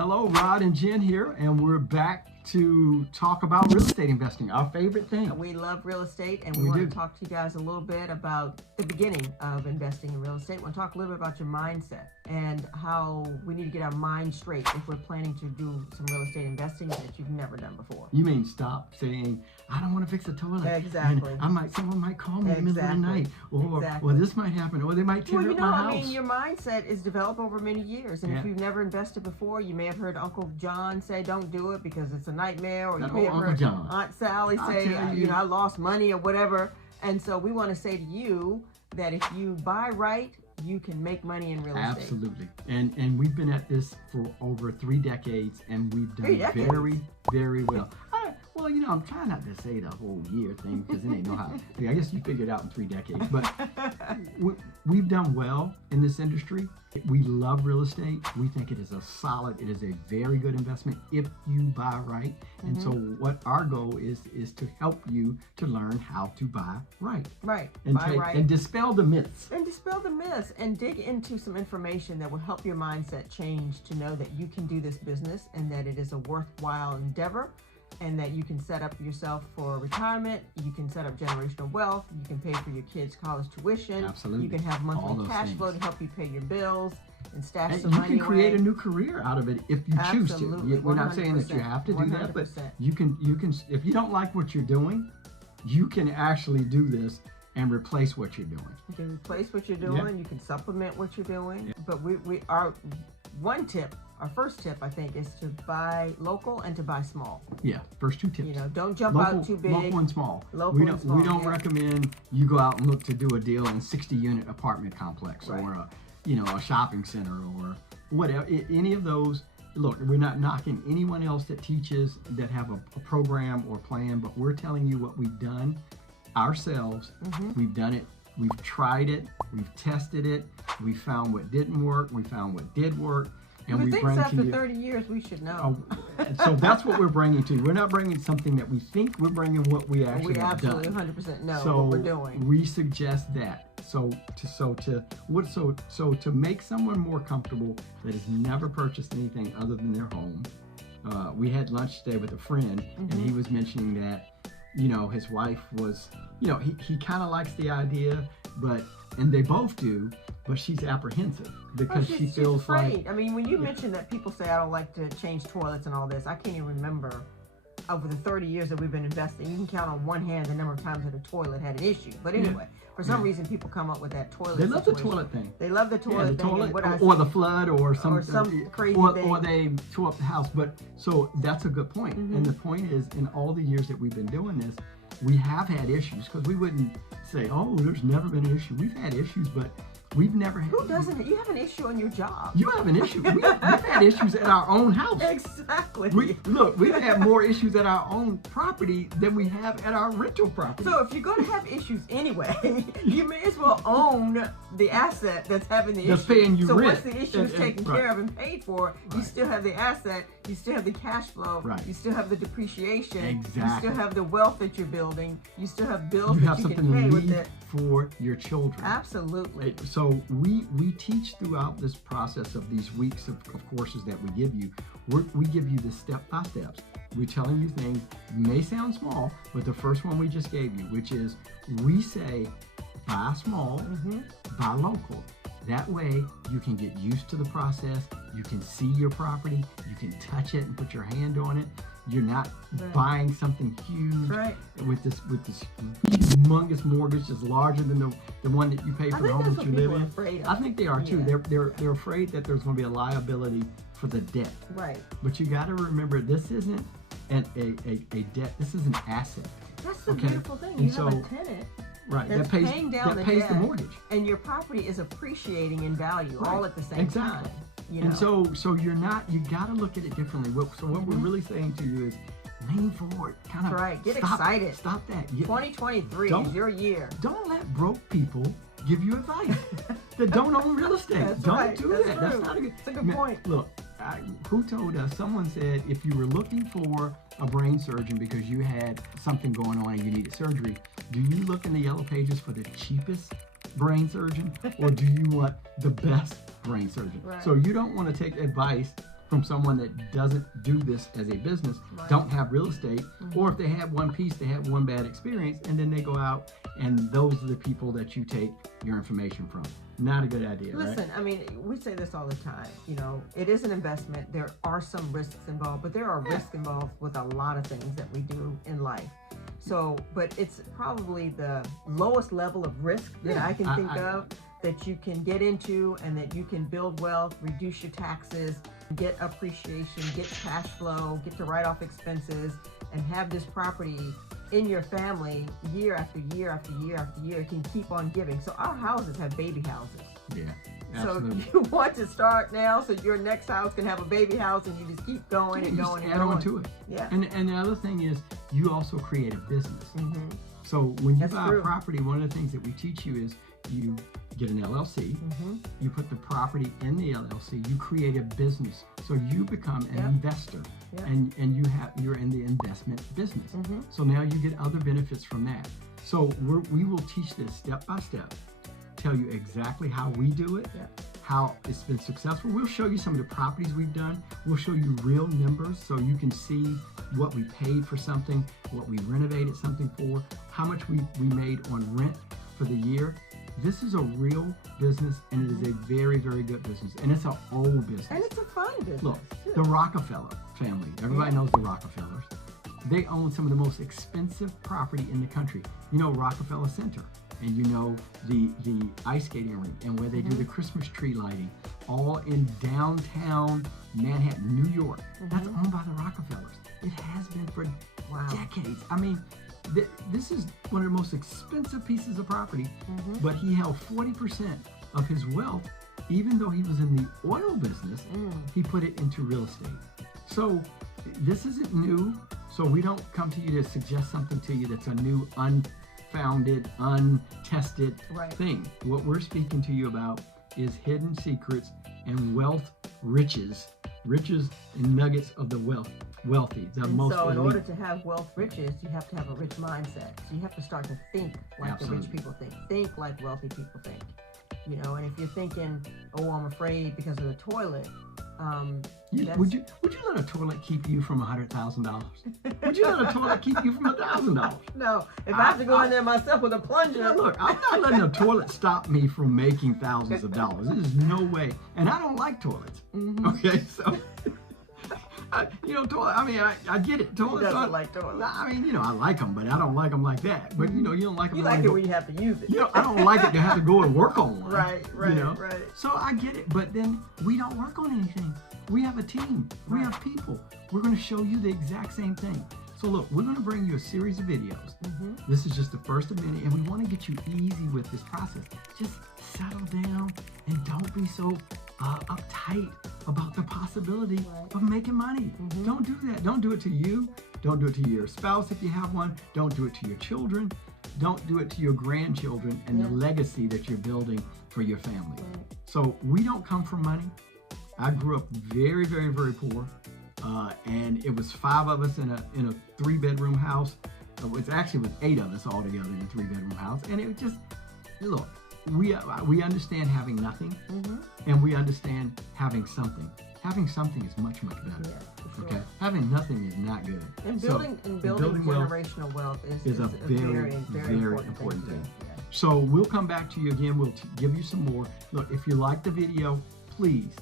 Hello, Rod and Jen here, and we're back to talk about real estate investing, our favorite thing. We love real estate, and We we want do. to talk to you guys a little bit about the beginning of investing in real estate. We want to talk a little bit about your mindset and how we need to get our mind straight if we're planning to do some real estate investing that you've never done before. You mean stop saying, I don't want to fix a toilet. Exactly. And someone might call me in the middle of the night, or Exactly. this might happen, or they might tear Well, up my house. I mean, your mindset is developed over many years, and Yeah. if you've never invested before, you may have heard Uncle John say, "Don't do it because it's a nightmare," or you That may have old heard Uncle John. Aunt Sally I say, tell "You you. know, I lost money" or whatever. And so we want to say to you that if you buy right, you can make money in real estate. Absolutely. And we've been at this for over 3 decades, and we've done 3 decades? very, very well. Well, you know, I'm trying not to say the whole year thing because it ain't no how. I guess you figured it out in 3 decades. But we've done well in this industry. We love real estate. We think it is a very good investment if you buy right. And so what our goal is to help you to learn how to buy right. Right. And, Buy right. and dispel the myths. And dispel the myths and dig into some information that will help your mindset change to know that you can do this business and that it is a worthwhile endeavor, and that you can set up yourself for retirement, you can set up generational wealth, you can pay for your kids' college tuition, Absolutely. you can have All monthly those cash things. flow to help you pay your bills and stash And some you money can create away. a new career out of it if you choose to. Absolutely, We're not saying that you 100%, have to do that, but 100%. you can if you don't like what you're doing, you can actually do this and replace what you're doing. You can replace what you're doing, you can supplement what you're doing. But our first tip, I think, is to buy local and to buy small. Yeah, first 2 tips. You know, don't jump local, out too big. Local and small. Local we and don't, small, we don't yeah. recommend you go out and look to do a deal in a 60-unit apartment complex Right. or a shopping center or whatever. Any of those. Look, we're not knocking anyone else that teaches that have a program or plan, but we're telling you what we've done ourselves. We've done it. We've tried it. We've tested it. We found what didn't work. We found what did work. And Who we thinks bring to after you. 30 years we should know? So that's what we're bringing to you. We're not bringing something that we think. We're bringing what we actually We have absolutely done. 100% know So what we're doing. we suggest that. So to make someone more comfortable that has never purchased anything other than their home. We had lunch today with a friend, and he was mentioning that, his wife was, he kind of likes the idea, and they both do, but she's apprehensive because she she's feels afraid. like. I mean, when you mentioned that people say I don't like to change toilets and all this, I can't even remember over the 30 years that we've been investing. You can count on one hand the number of times that a toilet had an issue. But anyway, for some reason, people come up with that toilet. They love the situation. toilet thing. They love the toilet the thing. toilet, and what or the flood, or some crazy or thing. they tore up the house. But so that's a good point. And the point is, in all the years that we've been doing this, we have had issues, because we wouldn't say, "Oh, there's never been an issue." We've had issues, but we've never had. Who doesn't? You have an issue on your job. You have an issue. We've had issues at our own house. Exactly. We've had more issues at our own property than we have at our rental property. So if you're going to have issues anyway, you may as well own the asset that's having the That's issue. paying you so rent. once the issue is taken Right. care of and paid for, you still have the asset, you still have the cash flow, Right. you still have the depreciation, you Exactly. still have the wealth that you're building, you still have bills You that have you something can to pay with leave it. for your children. Absolutely. So we teach throughout this process of these weeks of courses that we give you. We give you the step-by-steps. We're telling you things may sound small, but the first one we just gave you, which is we say buy small, buy local. That way you can get used to the process. You can see your property. You can touch it and put your hand on it. You're not buying something huge with this humongous mortgage that's larger than the one that you pay for the home that you live in. Afraid of. I think they are too. Yeah. They're afraid that there's going to be a liability for the debt. Right. But you got to remember, this isn't a debt. This is an asset. That's the Okay. beautiful thing. And You so- have a tenant Right. that's that pays paying down that pays debt, the mortgage. and your property is appreciating in value Right. all at the same Exactly. time. You And know? so you got to look at it differently. So what we're really saying to you is lean forward. Kind of That's right. Get stop, excited. Stop that. 2023 Don't- is your year. Don't let broke people give you advice that don't own real estate. That's Don't right. do That's that. true. That's not a good. It's a good point. Look, who told us? Someone said if you were looking for a brain surgeon because you had something going on and you needed surgery, do you look in the yellow pages for the cheapest brain surgeon, or do you want the best brain surgeon? Right. So you don't want to take advice from someone that doesn't do this as a business, Right. don't have real estate, or if they have one piece, they have one bad experience, and then they go out, and those are the people that you take your information from. Not a good idea, right? Listen, I mean, we say this all the time. You know, it is an investment. There are some risks involved, but there are risks involved with a lot of things that we do in life. So, but it's probably the lowest level of risk that I can think of that you can get into, and that you can build wealth, reduce your taxes, get appreciation, get cash flow, get to write off expenses, and have this property in your family year after year after year after year. It can keep on giving. So our houses have baby houses. Yeah, absolutely. So you want to start now so your next house can have a baby house, and you just keep going and You going just and add going. on to it. Yeah. And the other thing is, you also create a business. Mm-hmm. So when you That's buy true. a property, one of the things that we teach you is you get an LLC, Mm-hmm. you put the property in the LLC, you create a business. So you become an Yep. investor, Yep. and you're in the investment business. Mm-hmm. So now you get other benefits from that. So we will teach this step by step, tell you exactly how we do it, Yep. how it's been successful. We'll show you some of the properties we've done. We'll show you real numbers so you can see what we paid for something, what we renovated something for, how much we made on rent for the year. This is a real business, and it is a very, very good business, and it's an old business. And it's a fun business. Look, too. the Rockefeller family, everybody knows the Rockefellers. They own some of the most expensive property in the country. You know Rockefeller Center, and you know the ice skating rink, and where they do the Christmas tree lighting, all in downtown Manhattan, New York. That's owned by the Rockefellers. It has been for Wow. decades. I mean, this is one of the most expensive pieces of property, but he held 40% of his wealth, even though he was in the oil business, he put it into real estate. So this isn't new. So we don't come to you to suggest something to you that's a new, unfounded, untested Right. thing. What we're speaking to you about is hidden secrets and wealth, riches and nuggets of the wealthy, the And most so in elite. order to have wealth riches, you have to have a rich mindset. So you have to start to think like the rich Absolutely. people think like wealthy people think. You know, and if you're thinking, oh, I'm afraid because of the toilet, Would you let a toilet keep you from $100,000? Would you let a toilet keep you from $1,000? no, if I have to go in there myself with a plunger, Now look, I'm not letting a toilet stop me from making thousands of dollars. There's no way. And I don't like toilets. Okay, so toilet. I mean, I get it. Toilets doesn't aren't like toilets. I mean, I like them, but I don't like them like that. But you don't like them. you like it when you have to use it. I don't like it to have to go and work on one. Right, right. So I get it, but then we don't work on anything. We have a team. We Right. have people. We're going to show you the exact same thing. So look, we're going to bring you a series of videos. This is just the first of many, and we want to get you easy with this process. Just settle down and don't be so uptight about the possibility Right. of making money. Don't do that. Don't do it to you. Don't do it to your spouse if you have one. Don't do it to your children. Don't do it to your grandchildren and the legacy that you're building for your family. Right. So we don't come from money. I grew up very, very, very poor, and it was 5 of us in a 3-bedroom house. It was actually 8 of us all together in a 3-bedroom house, and it was just look. We understand having nothing, and we understand having something. Having something is much, much better. Yeah, for sure. Okay, having nothing is not good. And So, building wealth generational wealth is a very, very important thing. So we'll come back to you again. We'll give you some more. Look, if you like the video, please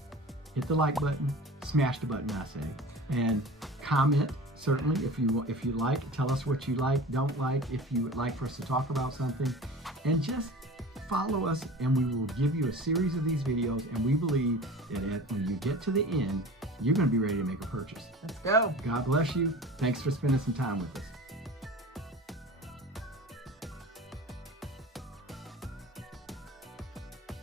hit the like button, smash the button, I say, and comment. Certainly, if you like, tell us what you like, don't like. If you would like for us to talk about something, and just follow us, and we will give you a series of these videos. And we believe that when you get to the end, you're going to be ready to make a purchase. Let's go. God bless you. Thanks for spending some time with us.